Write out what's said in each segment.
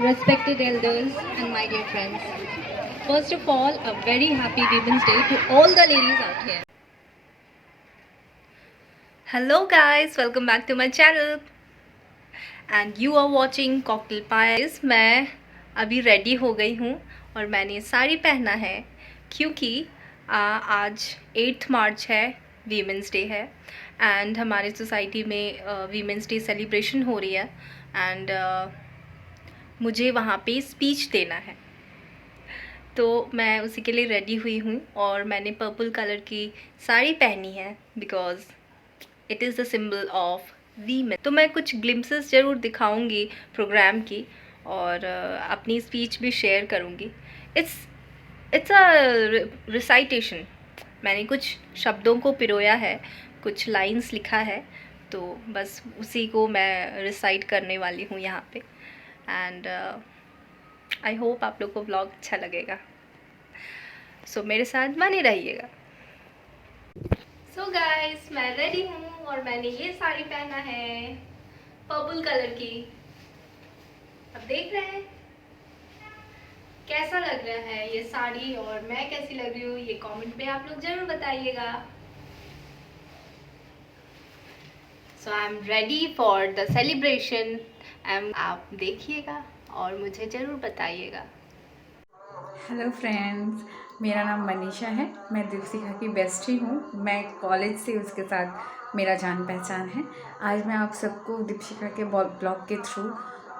respected elders, and my dear friends. First of all, a very happy Women's Day to all the ladies out here. Hello guys, welcome back to my channel and you are watching Cocktail Pies. मैं अभी ready हो गई हूँ और मैंने साड़ी पहना है क्योंकि आज 8 मार्च है, वीमेंस डे है एंड हमारे सोसाइटी में वीमेंस डे सेलिब्रेशन हो रही है एंड मुझे वहाँ पे स्पीच देना है, तो मैं उसी के लिए रेडी हुई हूँ और मैंने पर्पल कलर की साड़ी पहनी है because it is the symbol of women. तो मैं कुछ ग्लिम्पसेस ज़रूर दिखाऊंगी प्रोग्राम की और अपनी स्पीच भी शेयर करूंगी। It's a recitation. मैंने कुछ शब्दों को पिरोया है, कुछ लाइंस लिखा है, तो बस उसी को मैं रिसाइट करने वाली हूँ यहाँ पे एंड आई होप आप लोग को व्लॉग अच्छा लगेगा। सो मेरे साथ बने रहिएगा। सो गाइस, मैं रेडी हूँ और मैंने ये साड़ी पहना है पर्पल कलर की। अब देख रहे हैं कैसा लग रहा है ये साड़ी और मैं कैसी लग रही हूँ, ये कमेंट में आप लोग जरूर बताइएगा। So I am ready for the celebration and आप देखिएगा और मुझे ज़रूर बताइएगा। हेलो फ्रेंड्स, मेरा नाम मनीषा है। मैं दीपशिखा की बेस्टी हूँ। मैं कॉलेज से उसके साथ मेरा जान पहचान है। आज मैं आप सबको दीपशिखा के ब्लॉग के थ्रू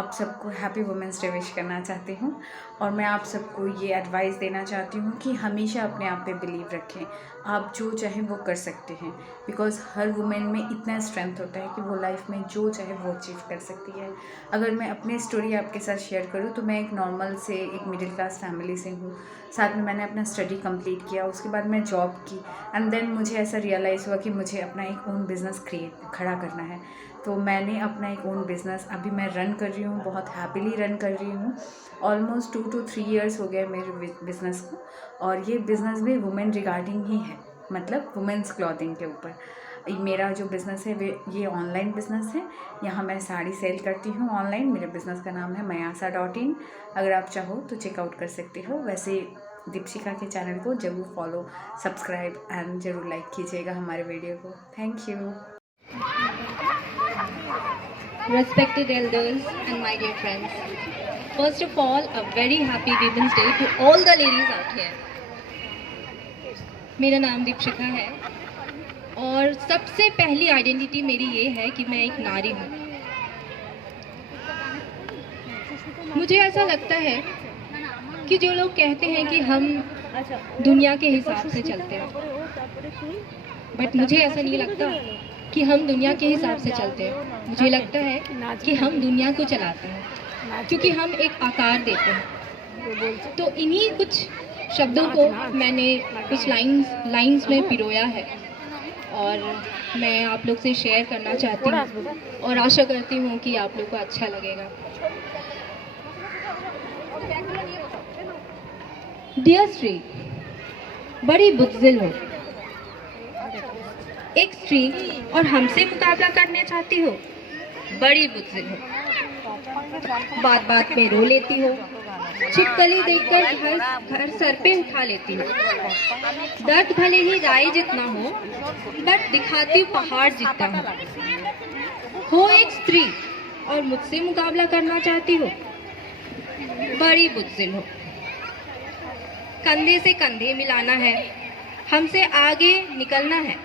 आप सबको हैप्पी वुमेंस डे विश करना चाहती हूँ और मैं आप सबको ये एडवाइस देना चाहती हूँ कि हमेशा अपने आप पे बिलीव रखें। आप जो चाहें वो कर सकते हैं बिकॉज़ हर वुमेन में इतना स्ट्रेंथ होता है कि वो लाइफ में जो चाहे वो अचीव कर सकती है। अगर मैं अपनी स्टोरी आपके साथ शेयर करूँ तो मैं एक नॉर्मल से एक मिडिल क्लास फैमिली से हूँ। साथ में मैंने अपना स्टडी कंप्लीट किया, उसके बाद मैं जॉब की एंड देन मुझे ऐसा रियलाइज़ हुआ कि मुझे अपना एक ओन बिज़नेस खड़ा करना है। तो मैंने अपना एक ओन बिज़नेस अभी मैं रन कर रही हूँ, बहुत हैप्पीली रन कर रही हूँ। ऑलमोस्ट 2 to 3 ईयर्स हो गए मेरे बिज़नेस को और ये बिज़नेस भी वुमेन रिगार्डिंग ही है, मतलब वुमेंस क्लॉथिंग के ऊपर। मेरा जो बिज़नेस है ये ऑनलाइन बिज़नेस है। यहाँ मैं साड़ी सेल करती हूँ ऑनलाइन। मेरे बिज़नेस का नाम है mayasa.in। अगर आप चाहो तो चेकआउट कर सकते हो। वैसे दीपशिखा के चैनल को ज़रूर फॉलो, सब्सक्राइब एंड ज़रूर लाइक कीजिएगा हमारे वीडियो को। Thank you. Respected elders, and my dear friends. First of all, a very happy Women's Day to all the ladies out here. मेरा नाम दीपशिखा है और सबसे पहली आइडेंटिटी मेरी ये है कि मैं एक नारी हूँ। मुझे ऐसा लगता है कि जो लोग कहते हैं कि हम दुनिया के हिसाब से चलते हैं, बट मुझे ऐसा नहीं लगता कि हम दुनिया के हिसाब से चलते हैं। मुझे लगता है कि हम दुनिया को चलाते हैं क्योंकि हम एक आकार देते हैं। तो इन्हीं कुछ शब्दों को मैंने कुछ लाइंस में पिरोया है और मैं आप लोग से शेयर करना चाहती हूँ और आशा करती हूँ कि आप लोग को अच्छा लगेगा। डियर स्त्री, बड़ी बुज़दिल हो। एक स्त्री और हमसे मुकाबला करना चाहती हो, बड़ी बुज़दिल हो। बात बात में रो लेती हो, छिपकली देखकर घर सर पे उठा लेती हो। दर्द भले ही राई जितना हो बट दिखाती पहाड़ जितना हो एक स्त्री और मुझसे मुकाबला करना चाहती हो, बड़ी बुज़दिल हो। कंधे से कंधे मिलाना है, हमसे आगे निकलना है,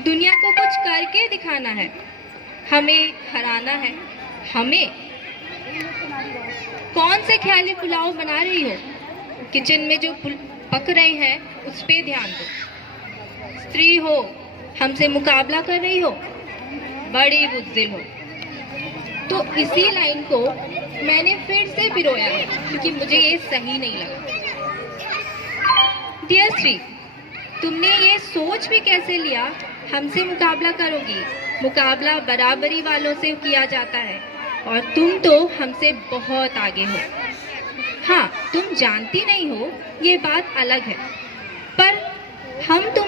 दुनिया को कुछ करके दिखाना है, हमें हराना है। हमें कौन से ख्याली पुलाव बना रही हो, किचन में जो पक रहे हैं उस पे ध्यान दो। स्त्री हो, हमसे मुकाबला कर रही हो, बड़ी बुज़दिल हो। तो इसी लाइन को मैंने फिर से पिरोया है क्योंकि मुझे ये सही नहीं लगा। डियर स्त्री, तुमने ये सोच भी कैसे लिया हमसे मुकाबला करोगी? मुकाबला बराबरी वालों से किया जाता है और तुम तो हमसे बहुत आगे हो। हाँ, तुम जानती नहीं हो ये बात अलग है, पर तुम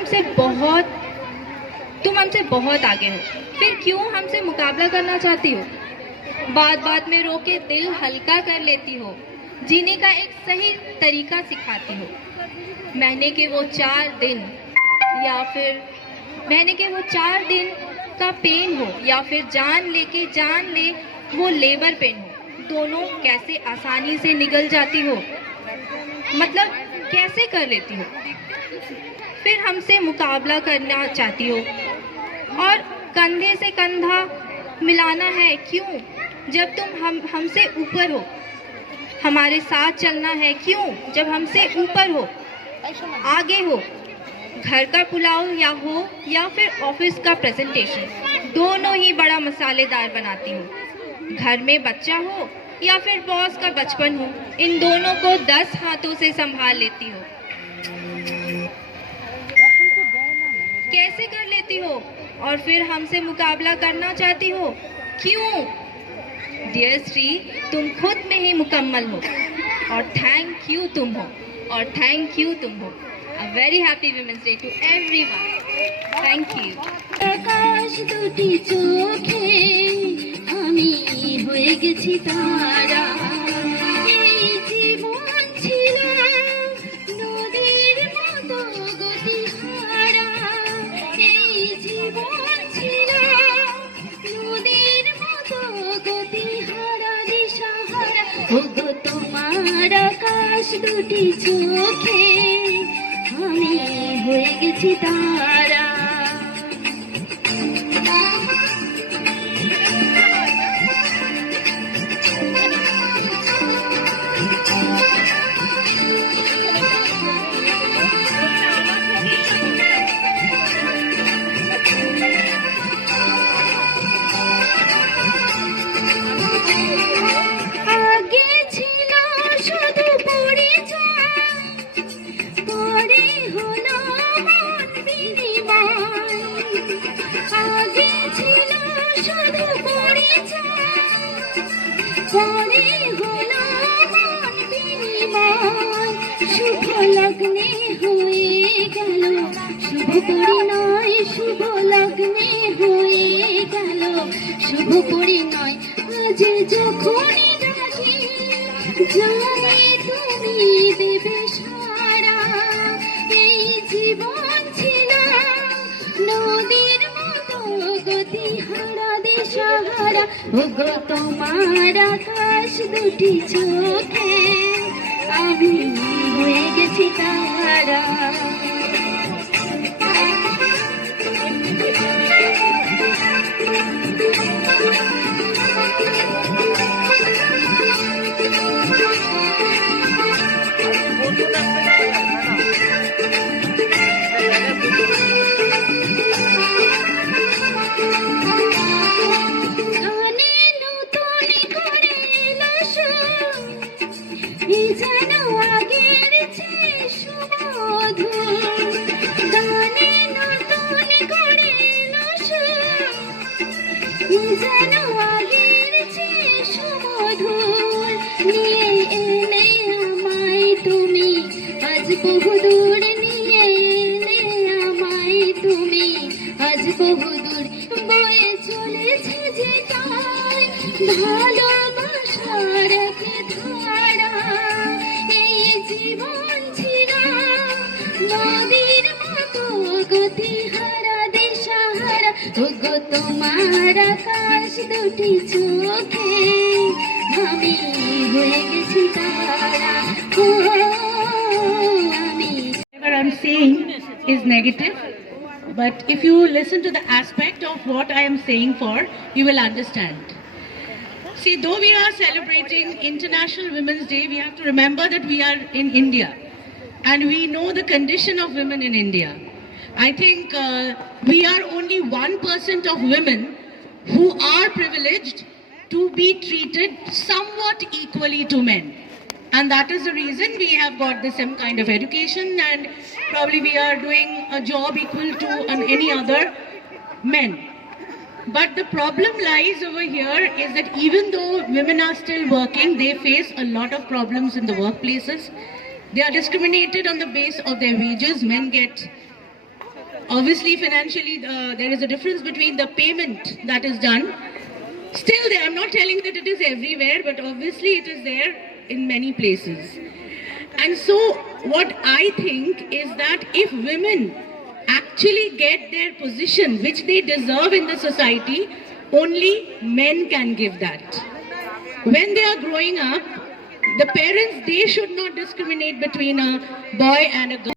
हमसे बहुत आगे हो। फिर क्यों हमसे मुकाबला करना चाहती हो? बात बात में रोके दिल हल्का कर लेती हो, जीने का एक सही तरीका सिखाती हो। महीने के वो 4 दिन या फिर महीने के वो 4 दिन का पेन हो या फिर जान ले वो लेबर पेन हो, दोनों कैसे आसानी से निकल जाती हो, मतलब कैसे कर लेती हो। फिर हमसे मुकाबला करना चाहती हो और कंधे से कंधा मिलाना है क्यों, जब तुम हमसे ऊपर हो। हमारे साथ चलना है क्यों, जब हमसे ऊपर हो, आगे हो। घर का पुलाव या फिर ऑफिस का प्रेजेंटेशन, दोनों ही बड़ा मसालेदार बनाती हो। घर में बच्चा हो या फिर बॉस का बचपन हो, इन दोनों को 10 हाथों से संभाल लेती हो। कैसे कर लेती हो और फिर हमसे मुकाबला करना चाहती हो क्यों। डियर श्री, तुम खुद में ही मुकम्मल हो और थैंक यू तुम हो और थैंक यू तुम हो। A very happy Women's Day to everyone. Thank you. আকাশ দুটি চোখে আমি হয়ে গেছি তারা, এই জীবন ছিল নদীর মতো গতিহারা, এই জীবন ছিল নদীর মতো গতিহারা দিশাহারা। ওগো তোমার আকাশ দুটি চোখে আমি হয়ে গেছি তারা। আগে ছিল শুধু পরিচয়, পরে হলো মন বিনিময়। আগে ছিল শুধু পরিচয়, পরে হলো মন বিনিময়। শুভ লগ্নে হয়ে গেল শুভ পরিণয়, শুভ লগ্নে হয়ে গেল শুভ পরিণয়। আজ যখনই ডাকি জানি তুমি দেবে সারা, এই জীবন ছিল নদীর মতো গতিহারা দিশাহারা। ওগো তোমার আকাশ দুটি চোখে আমি হয়ে গেছি তারা। গানে নতুন করে এলো সুর, এই যেন আগের চেয়ে সুমধুর। গানে নতুন করে এলো সুর, এই যেন আগের চেয়ে সুমধুর। নিয়ে এলে আমায় তুমি আজ বহুদূর, নিয়ে এলে আমায় তুমি আজ বহুদূর। বয়ে চলেছে যে তাই ভালোবাসার এক ধারা, এই জীবন ছিল নদীর মতো গতিহারা দিশাহারা। ওগো তোমার আকাশ দুটি চোখে আমি হয়ে গেছি তারা। ও আমি Whatever I'm saying is negative, but if you listen to the aspect of what I am saying for, you will understand. See, though we are celebrating International Women's Day, we have to remember that we are in India and we know the condition of women in India. I think we are only 1% of women who are privileged to be treated somewhat equally to men. And that is the reason we have got the same kind of education, and probably we are doing a job equal to any other men. But the problem lies over here is that even though women are still working, they face a lot of problems in the workplaces. They are discriminated on the base of their wages. Men get, obviously financially, there is a difference between the payment that is done Still there, I'm not telling that it is everywhere, but obviously it is there in many places. And so what I think is that if women actually get their position which they deserve in the society, only men can give that. When they are growing up, the parents, they should not discriminate between a boy and a girl.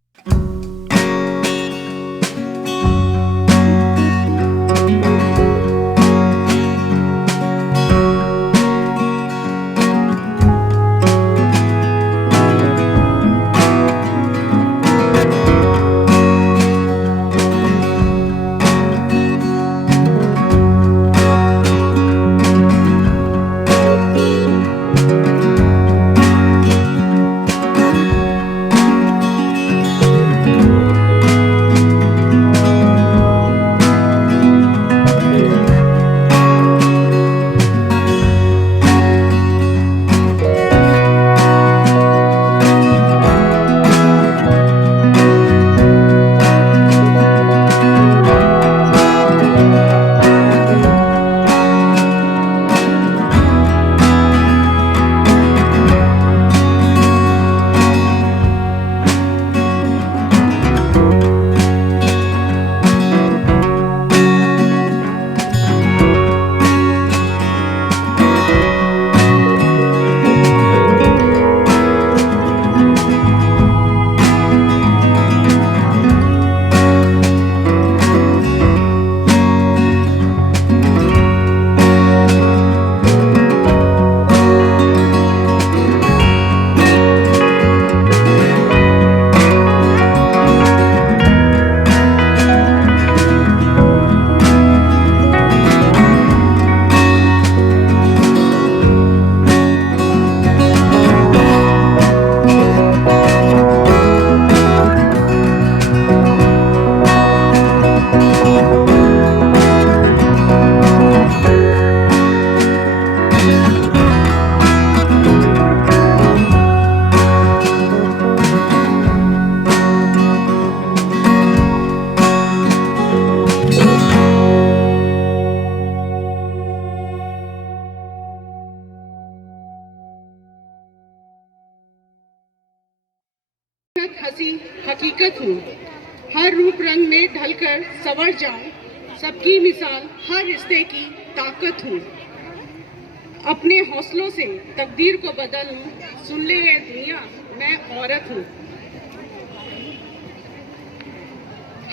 हंसी हकीकत हूँ, हर रूप रंग में ढलकर संवर जाऊं, सबकी मिसाल हर रिश्ते की ताकत हूँ। अपने हौसलों से तकदीर को बदलूं, सुन ले ये दुनिया, मैं औरत हूँ।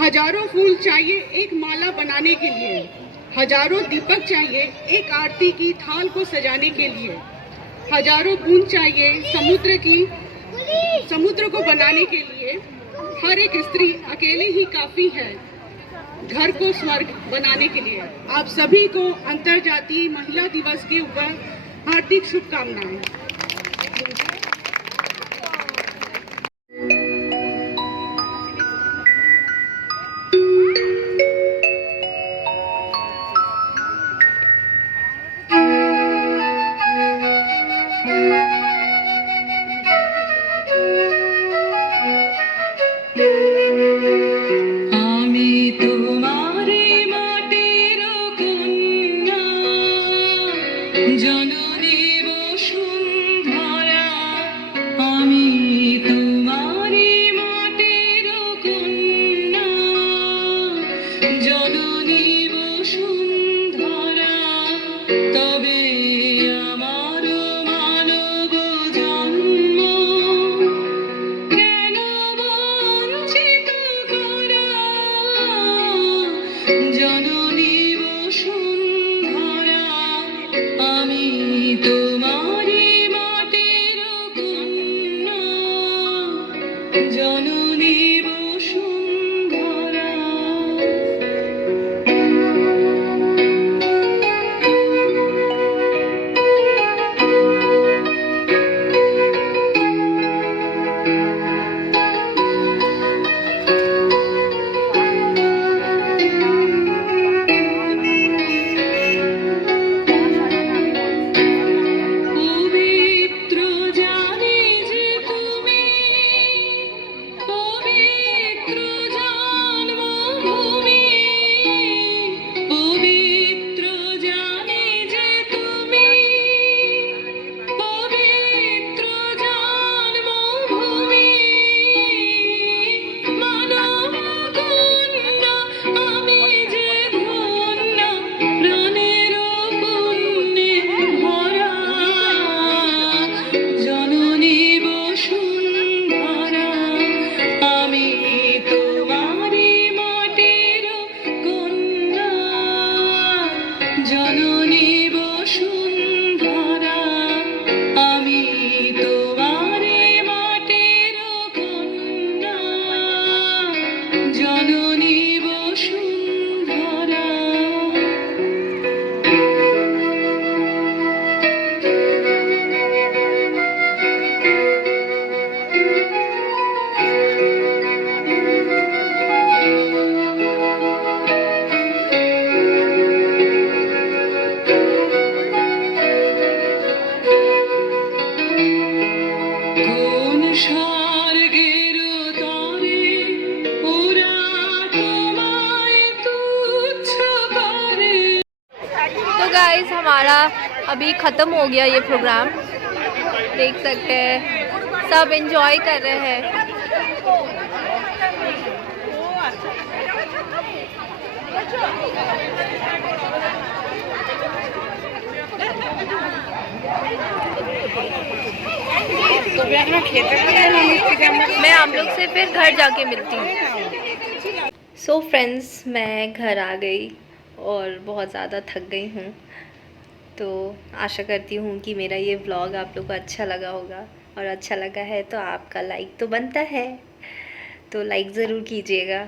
हजारों फूल चाहिए एक माला बनाने के लिए, हजारों दीपक चाहिए एक आरती की थाल को सजाने के लिए, हजारों बूंद चाहिए समुद्र को बनाने के लिए। हर एक स्त्री अकेली ही काफी है घर को स्वर्ग बनाने के लिए। आप सभी को अंतर्जातीय महिला दिवस के ऊपर हार्दिक शुभकामनाएं। জননী বসুন্ধরা, আমি তোমারি মাটির কন্যা। জননী বসুন্ধরা, তবে আমার মানব জন্ম কেন বঞ্চিত করা। জননী বসুন্ধরা, আমি তোমারি মাটির কন্যা। জননী বসুন্ধরা। अभी ख़त्म हो गया ये प्रोग्राम, देख सकते हैं सब एंजॉय कर रहे हैं। मैं आप लोग से फिर घर जाके मिलती हूँ। सो फ्रेंड्स, मैं घर आ गई और बहुत ज़्यादा थक गई हूँ। तो आशा करती हूँ कि मेरा ये व्लॉग आप लोग को अच्छा लगा होगा, और अच्छा लगा है तो आपका लाइक तो बनता है, तो लाइक ज़रूर कीजिएगा।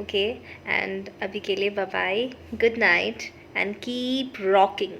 ओके, एंड अभी के लिए bye bye, good night and keep rocking.